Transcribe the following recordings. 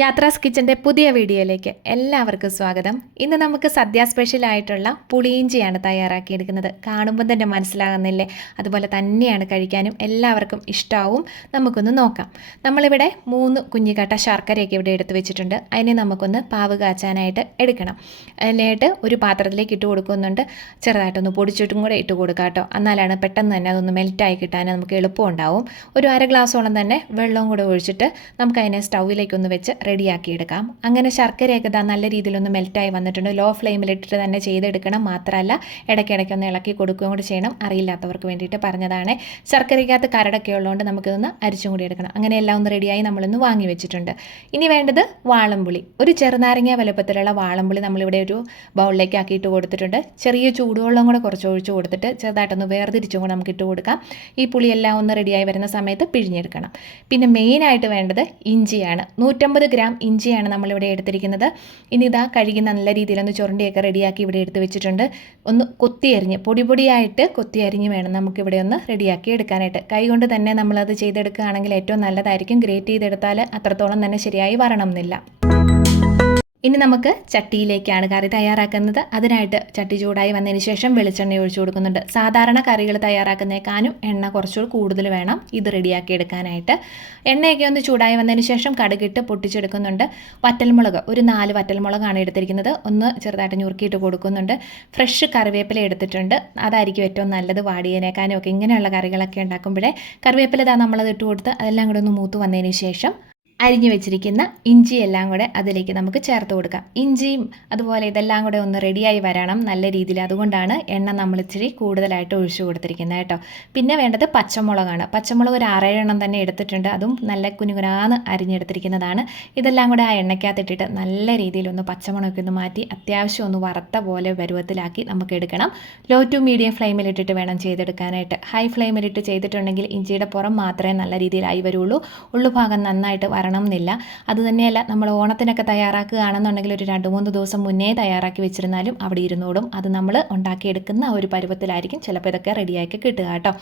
യാത്രാസ് കിച്ചൻ്റെ പുതിയ വീഡിയോയിലേക്ക് എല്ലാവർക്കും സ്വാഗതം. ഇന്ന് നമുക്ക് സദ്യ സ്പെഷ്യലായിട്ടുള്ള പുളിയിഞ്ചിയാണ് തയ്യാറാക്കിയെടുക്കുന്നത്. കാണുമ്പോൾ തന്നെ മനസ്സിലാകുന്നില്ലേ? അതുപോലെ തന്നെയാണ് കഴിക്കാനും എല്ലാവർക്കും ഇഷ്ടമാവും. നമുക്കൊന്ന് നോക്കാം. നമ്മളിവിടെ 3 കുഞ്ഞിക്കട്ട ശർക്കരയൊക്കെ ഇവിടെ എടുത്ത് വെച്ചിട്ടുണ്ട്. അതിനെ നമുക്കൊന്ന് പാവ് കാച്ചാനായിട്ട് എടുക്കണം. അതിനായിട്ട് ഒരു പാത്രത്തിലേക്ക് ഇട്ട് കൊടുക്കുന്നുണ്ട്. ചെറുതായിട്ടൊന്ന് പൊടിച്ചിട്ടും കൂടെ ഇട്ട് കൊടുക്കാം കേട്ടോ. എന്നാലാണ് പെട്ടെന്ന് തന്നെ അതൊന്ന് മെൽറ്റായി കിട്ടാൻ നമുക്ക് എളുപ്പമുണ്ടാവും. ഒരു 1/2 ഗ്ലാസോളം തന്നെ വെള്ളവും കൂടെ ഒഴിച്ചിട്ട് നമുക്കതിനെ സ്റ്റൗവിലേക്കൊന്ന് വെച്ച് റെഡിയാക്കി എടുക്കാം. അങ്ങനെ ശർക്കരയൊക്കെ നല്ല രീതിയിലൊന്ന് മെൽറ്റായി വന്നിട്ടുണ്ട്. ലോ ഫ്ലെയിമിലിട്ടിട്ട് തന്നെ ചെയ്തെടുക്കണം. മാത്രമല്ല ഇടയ്ക്കിടയ്ക്കൊന്ന് ഇളക്കി കൊടുക്കുകയും കൂടി ചെയ്യണം. അറിയില്ലാത്തവർക്ക് വേണ്ടിയിട്ട് പറഞ്ഞതാണ്. ശർക്കരയ്ക്കകത്ത് കരടൊക്കെ ഉള്ളതുകൊണ്ട് നമുക്കിതൊന്ന് അരിച്ചും കൂടി എടുക്കണം. അങ്ങനെ എല്ലാം ഒന്ന് റെഡിയായി നമ്മളിന്ന് വാങ്ങി വെച്ചിട്ടുണ്ട്. ഇനി വേണ്ടത് വാളംപുളി. ഒരു ചെറുനാരങ്ങ വലുപ്പത്തിലുള്ള വാളംപുളി നമ്മളിവിടെ ഒരു ബൗളിലേക്ക് ആക്കിയിട്ട് കൊടുത്തിട്ടുണ്ട്. ചെറിയ ചൂടുവെള്ളം കൂടെ കുറച്ച് ഒഴിച്ച് കൊടുത്തിട്ട് ചെറുതായിട്ടൊന്ന് വേർതിരിച്ചും കൂടെ നമുക്ക് ഇട്ട് കൊടുക്കാം. ഈ പുളിയെല്ലാം ഒന്ന് റെഡിയായി വരുന്ന സമയത്ത് പിഴിഞ്ഞെടുക്കണം. പിന്നെ മെയിനായിട്ട് വേണ്ടത് ഇഞ്ചിയാണ്. 150 ഗ്രാം ഇഞ്ചിയാണ് നമ്മളിവിടെ എടുത്തിരിക്കുന്നത്. ഇനി ഇതാ കഴുകി നല്ല രീതിയിലൊന്ന് ചുരണ്ടിയൊക്കെ റെഡിയാക്കി ഇവിടെ എടുത്ത് വെച്ചിട്ടുണ്ട്. ഒന്ന് കൊത്തിയരിഞ്ഞ് പൊടിയായിട്ട് കൊത്തിയരിഞ്ഞ് വേണം നമുക്കിവിടെ ഒന്ന് റെഡിയാക്കി എടുക്കാനായിട്ട്. കൈകൊണ്ട് തന്നെ നമ്മളത് ചെയ്തെടുക്കുകയാണെങ്കിൽ ഏറ്റവും നല്ലതായിരിക്കും. ഗ്രേറ്റ് ചെയ്തെടുത്താൽ അത്രത്തോളം തന്നെ ശരിയായി വരണം എന്നില്ല. ഇനി നമുക്ക് ചട്ടിയിലേക്കാണ് കറി തയ്യാറാക്കുന്നത്. അതിനായിട്ട് ചട്ടി ചൂടായി വന്നതിന് ശേഷം വെളിച്ചെണ്ണ ഒഴിച്ചു കൊടുക്കുന്നുണ്ട്. സാധാരണ കറികൾ തയ്യാറാക്കുന്നതിനേക്കാളും എണ്ണ കുറച്ചുകൂടി കൂടുതൽ വേണം ഇത് റെഡിയാക്കി എടുക്കാനായിട്ട്. എണ്ണയൊക്കെ ഒന്ന് ചൂടായി വന്നതിന് ശേഷം കടുകിട്ട് പൊട്ടിച്ചെടുക്കുന്നുണ്ട്. വറ്റൽമുളക് ഒരു 4 വറ്റൽമുളകാണ് എടുത്തിരിക്കുന്നത്. ഒന്ന് ചെറുതായിട്ട് ഞുറുക്കിയിട്ട് കൊടുക്കുന്നുണ്ട്. ഫ്രഷ് കറിവേപ്പില എടുത്തിട്ടുണ്ട്. അതായിരിക്കും ഏറ്റവും നല്ലത് വാടിയതിനേക്കാളും ഒക്കെ. ഇങ്ങനെയുള്ള കറികളൊക്കെ ഉണ്ടാക്കുമ്പോഴേ കറിവേപ്പില നമ്മളത് ഇട്ട് കൊടുത്ത് അതെല്ലാം കൂടെ ഒന്ന് മൂത്ത് വന്നതിന് ശേഷം അരിഞ്ഞു വെച്ചിരിക്കുന്ന ഇഞ്ചി എല്ലാം കൂടെ അതിലേക്ക് നമുക്ക് ചേർത്ത് കൊടുക്കാം. ഇഞ്ചിയും അതുപോലെ ഇതെല്ലാം കൂടെ ഒന്ന് റെഡിയായി വരണം നല്ല രീതിയിൽ. അതുകൊണ്ടാണ് എണ്ണ നമ്മൾ ഇച്ചിരി കൂടുതലായിട്ട് ഒഴിച്ചു കൊടുത്തിരിക്കുന്നത് കേട്ടോ. പിന്നെ വേണ്ടത് പച്ചമുളകാണ്. പച്ചമുളക് ഒരു 6-7 എണ്ണം തന്നെ എടുത്തിട്ടുണ്ട്. അതും നല്ല കുനുകുനാന്ന് അരിഞ്ഞെടുത്തിരിക്കുന്നതാണ്. ഇതെല്ലാം കൂടെ ആ എണ്ണയ്ക്കകത്തിട്ടിട്ട് നല്ല രീതിയിലൊന്ന് പച്ചമുളകൊക്കെ ഒന്ന് മാറ്റി അത്യാവശ്യം ഒന്ന് വറുത്ത പോലെ പരുവത്തിലാക്കി നമുക്ക് എടുക്കണം. ലോ ടു മീഡിയം ഫ്ലെയിമിലിട്ടിട്ട് വേണം ചെയ്തെടുക്കാനായിട്ട്. ഹൈ ഫ്ലെയിമിലിട്ട് ചെയ്തിട്ടുണ്ടെങ്കിൽ ഇഞ്ചിയുടെ പുറം മാത്രമേ നല്ല രീതിയിലായി വരുള്ളൂ. ഉള്ളുഭാഗം നന്നായിട്ട് വരണം എന്നില്ല. അതുതന്നെയല്ല, നമ്മൾ ഓണത്തിനൊക്കെ തയ്യാറാക്കുകയാണെന്നുണ്ടെങ്കിൽ ഒരു 2-3 ദിവസം മുന്നേ തയ്യാറാക്കി വെച്ചിരുന്നാലും അവിടെ ഇരുന്നോടും. അത് നമ്മൾ ഉണ്ടാക്കിയെടുക്കുന്ന ഒരു പരുവത്തിലായിരിക്കും ചിലപ്പോൾ ഇതൊക്കെ റെഡിയാക്കി കിട്ടുക കേട്ടോ.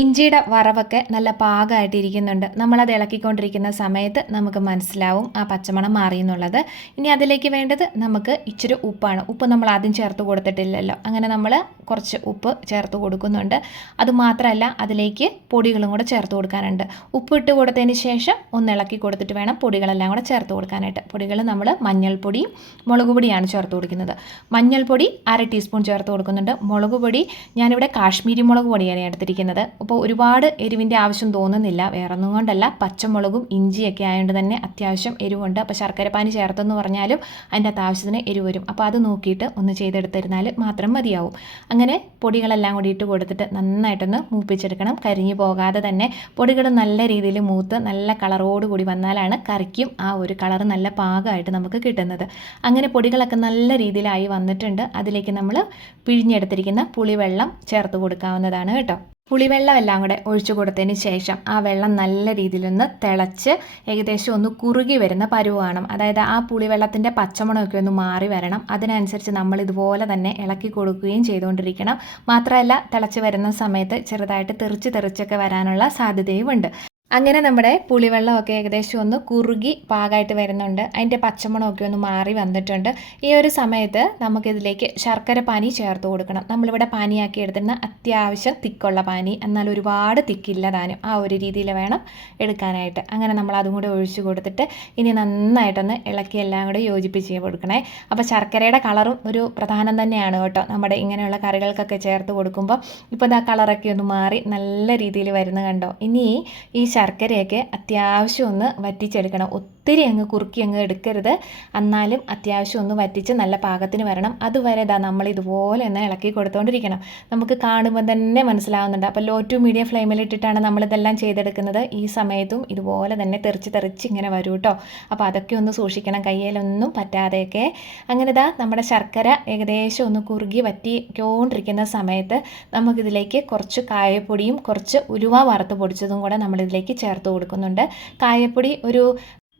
ഇഞ്ചിയുടെ വറവൊക്കെ നല്ല പാകമായിട്ട് ഇരിക്കുന്നുണ്ട്. നമ്മളത് ഇളക്കിക്കൊണ്ടിരിക്കുന്ന സമയത്ത് നമുക്ക് മനസ്സിലാവും ആ പച്ചമണം മാറിയെന്നുള്ളത്. ഇനി അതിലേക്ക് വേണ്ടത് നമുക്ക് ഇച്ചിരി ഉപ്പാണ്. ഉപ്പ് നമ്മൾ ആദ്യം ചേർത്ത് കൊടുത്തിട്ടില്ലല്ലോ. അങ്ങനെ നമ്മൾ കുറച്ച് ഉപ്പ് ചേർത്ത് കൊടുക്കുന്നുണ്ട്. അതുമാത്രമല്ല, അതിലേക്ക് പൊടികളും കൂടെ ചേർത്ത് കൊടുക്കാനുണ്ട്. ഉപ്പ് ഇട്ട് കൊടുത്തതിന് ശേഷം ഒന്ന് ഇളക്കി കൊടുത്തിട്ട് വേണം പൊടികളെല്ലാം കൂടെ ചേർത്ത് കൊടുക്കാനായിട്ട്. പൊടികൾ നമ്മൾ മഞ്ഞൾപ്പൊടിയും മുളക് പൊടിയാണ് ചേർത്ത് കൊടുക്കുന്നത്. മഞ്ഞൾപ്പൊടി 1/2 ടീസ്പൂൺ ചേർത്ത് കൊടുക്കുന്നുണ്ട്. മുളക് പൊടി ഞാനിവിടെ കാശ്മീരി മുളക് പൊടിയാണ് എടുത്തിരിക്കുന്നത്. അപ്പോൾ ഒരുപാട് എരിവിൻ്റെ ആവശ്യം തോന്നുന്നില്ല. വേറൊന്നും കൊണ്ടല്ല, പച്ചമുളകും ഇഞ്ചിയൊക്കെ ആയതുകൊണ്ട് തന്നെ അത്യാവശ്യം എരിവുണ്ട്. അപ്പോൾ ശർക്കരപ്പാനി ചേർത്തെന്ന് പറഞ്ഞാലും അതിൻ്റെ അകത്ത് ആവശ്യത്തിന് എരിവ് വരും. അപ്പോൾ അത് നോക്കിയിട്ട് ഒന്ന് ചെയ്തെടുത്തിരുന്നാൽ മാത്രം മതിയാവും. അങ്ങനെ പൊടികളെല്ലാം കൂടി ഇട്ട് കൊടുത്തിട്ട് നന്നായിട്ടൊന്ന് മൂപ്പിച്ചെടുക്കണം. കരിഞ്ഞു പോകാതെ തന്നെ പൊടികൾ നല്ല രീതിയിൽ മൂത്ത് നല്ല കളറോട് കൂടി വന്നാലാണ് കറിക്കും ആ ഒരു കളർ നല്ല പാകമായിട്ട് നമുക്ക് കിട്ടുന്നത്. അങ്ങനെ പൊടികളൊക്കെ നല്ല രീതിയിലായി വന്നിട്ടുണ്ട്. അതിലേക്ക് നമ്മൾ പിഴിഞ്ഞെടുത്തിരിക്കുന്ന പുളിവെള്ളം ചേർത്ത് കൊടുക്കാവുന്നതാണ് കേട്ടോ. പുളിവെള്ളം എല്ലാം കൂടെ ഒഴിച്ചു കൊടുത്തതിന് ശേഷം ആ വെള്ളം നല്ല രീതിയിലൊന്ന് തിളച്ച് ഏകദേശം ഒന്ന് കുറുകി വരുന്ന പരുവാണ്. അതായത് ആ പുളിവെള്ളത്തിൻ്റെ പച്ചമണമൊക്കെ ഒന്ന് മാറി വരണം. അതിനനുസരിച്ച് നമ്മൾ ഇതുപോലെ തന്നെ ഇളക്കി കൊടുക്കുകയും ചെയ്തുകൊണ്ടിരിക്കണം. മാത്രമല്ല, തിളച്ച് വരുന്ന സമയത്ത് ചെറുതായിട്ട് തെറിച്ചൊക്കെ വരാനുള്ള സാധ്യതയുമുണ്ട്. അങ്ങനെ നമ്മുടെ പുളിവെള്ളമൊക്കെ ഏകദേശം ഒന്ന് കുറുകി പാകമായിട്ട് വരുന്നുണ്ട്. അതിൻ്റെ പച്ചമണമൊക്കെ ഒന്ന് മാറി വന്നിട്ടുണ്ട്. ഈ ഒരു സമയത്ത് നമുക്കിതിലേക്ക് ശർക്കര പാനി ചേർത്ത് കൊടുക്കണം. നമ്മളിവിടെ പാനിയാക്കി എടുത്തുന്ന അത്യാവശ്യം തിക്കുള്ള പാനി, എന്നാൽ ഒരുപാട് തിക്കില്ല താനും. ആ ഒരു രീതിയിൽ വേണം എടുക്കാനായിട്ട്. അങ്ങനെ നമ്മൾ അതും കൂടെ ഒഴിച്ചു കൊടുത്തിട്ട് ഇനി നന്നായിട്ടൊന്ന് ഇളക്കി എല്ലാം കൂടെ യോജിപ്പിച്ച് കൊടുക്കണേ. അപ്പോൾ ശർക്കരയുടെ കളറും ഒരു പ്രധാനം തന്നെയാണ് കേട്ടോ നമ്മുടെ ഇങ്ങനെയുള്ള കറികൾക്കൊക്കെ ചേർത്ത് കൊടുക്കുമ്പോൾ. ഇപ്പോൾ ഇതാ കളറൊക്കെ ഒന്ന് മാറി നല്ല രീതിയിൽ വരുന്ന കണ്ടോ. ഇനി ഈ ശർക്കരയൊക്കെ അത്യാവശ്യം ഒന്ന് വറ്റിച്ചെടുക്കണം. ഒത്തിരി അങ്ങ് കുറുക്കി അങ്ങ് എടുക്കരുത്. എന്നാലും അത്യാവശ്യം ഒന്ന് വറ്റിച്ച് നല്ല പാകത്തിന് വരണം. അതുവരെ നമ്മൾ ഇതുപോലെ ഒന്ന് ഇളക്കി കൊടുത്തുകൊണ്ടിരിക്കണം. നമുക്ക് കാണുമ്പോൾ തന്നെ മനസ്സിലാവുന്നുണ്ട്. അപ്പോൾ ലോ ടു മീഡിയം ഫ്ലെയിമിലിട്ടിട്ടാണ് നമ്മളിതെല്ലാം ചെയ്തെടുക്കുന്നത്. ഈ സമയത്തും ഇതുപോലെ തന്നെ തെറിച്ച് ഇങ്ങനെ വരും കേട്ടോ. അപ്പോൾ അതൊക്കെ ഒന്ന് സൂക്ഷിക്കണം, കയ്യിലൊന്നും പറ്റാതെയൊക്കെ. അങ്ങനെ നമ്മുടെ ശർക്കര ഏകദേശം ഒന്ന് കുറുകി വറ്റിക്കൊണ്ടിരിക്കുന്ന സമയത്ത് നമുക്കിതിലേക്ക് കുറച്ച് കായപ്പൊടിയും കുറച്ച് ഉലുവ വറുത്ത് പൊടിച്ചതും കൂടെ നമ്മളിതിലേക്ക് ചേർത്ത് കൊടുക്കുന്നുണ്ട്. കായപ്പൊടി ഒരു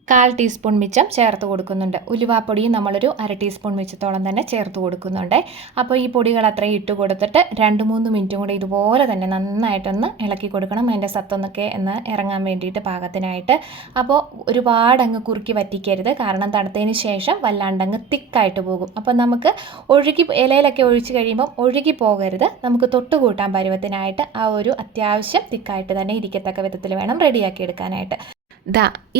1/4 ടീസ്പൂൺ മിച്ചം ചേർത്ത് കൊടുക്കുന്നുണ്ട്. ഉലുവാപ്പൊടിയും നമ്മളൊരു 1/2 ടീസ്പൂൺ മിച്ചത്തോളം തന്നെ ചേർത്ത് കൊടുക്കുന്നുണ്ട്. അപ്പോൾ ഈ പൊടികൾ അത്രയും ഇട്ട് കൊടുത്തിട്ട് 2-3 മിനിറ്റും കൂടി ഇതുപോലെ തന്നെ നന്നായിട്ടൊന്ന് ഇളക്കി കൊടുക്കണം. അതിൻ്റെ സത്തൊന്നൊക്കെ ഒന്ന് ഇറങ്ങാൻ വേണ്ടിയിട്ട് പാകത്തിനായിട്ട്. അപ്പോൾ ഒരുപാടങ്ങ് കുറുക്കി വറ്റിക്കരുത്, കാരണം തണുത്തതിന് ശേഷം വല്ലാണ്ടങ്ങ് തിക്കായിട്ട് പോകും. അപ്പോൾ നമുക്ക് ഇലയിലൊക്കെ ഒഴിച്ച് കഴിയുമ്പം ഒഴുകി പോകരുത്. നമുക്ക് തൊട്ട് കൂട്ടാൻ പരുവത്തിനായിട്ട് ആ ഒരു അത്യാവശ്യം തിക്കായിട്ട് തന്നെ ഇരിക്കത്തക്ക വിധത്തിൽ വേണം റെഡിയാക്കി എടുക്കാനായിട്ട്.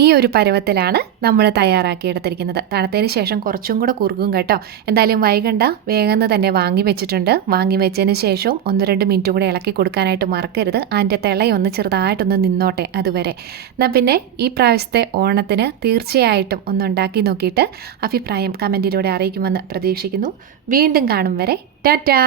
ഈ ഒരു പരുവത്തിലാണ് നമ്മൾ തയ്യാറാക്കിയെടുത്തിരിക്കുന്നത്. തണുത്തതിന് ശേഷം കുറച്ചും കൂടെ കുറുകും കേട്ടോ. എന്തായാലും വൈകണ്ട, വേഗം തന്നെ വാങ്ങി വെച്ചിട്ടുണ്ട്. വാങ്ങി വെച്ചതിന് ശേഷവും 1-2 മിനിറ്റ് കൂടെ ഇളക്കി കൊടുക്കാനായിട്ട് മറക്കരുത്. അതിൻ്റെ തിളയൊന്ന് ചെറുതായിട്ടൊന്ന് നിന്നോട്ടെ അതുവരെ. എന്നാൽ പിന്നെ ഈ പ്രാവശ്യത്തെ ഓണത്തിന് തീർച്ചയായിട്ടും ഒന്നുണ്ടാക്കി നോക്കിയിട്ട് അഭിപ്രായം കമൻറ്റിലൂടെ അറിയിക്കുമെന്ന് പ്രതീക്ഷിക്കുന്നു. വീണ്ടും കാണും വരെ ടാറ്റാ.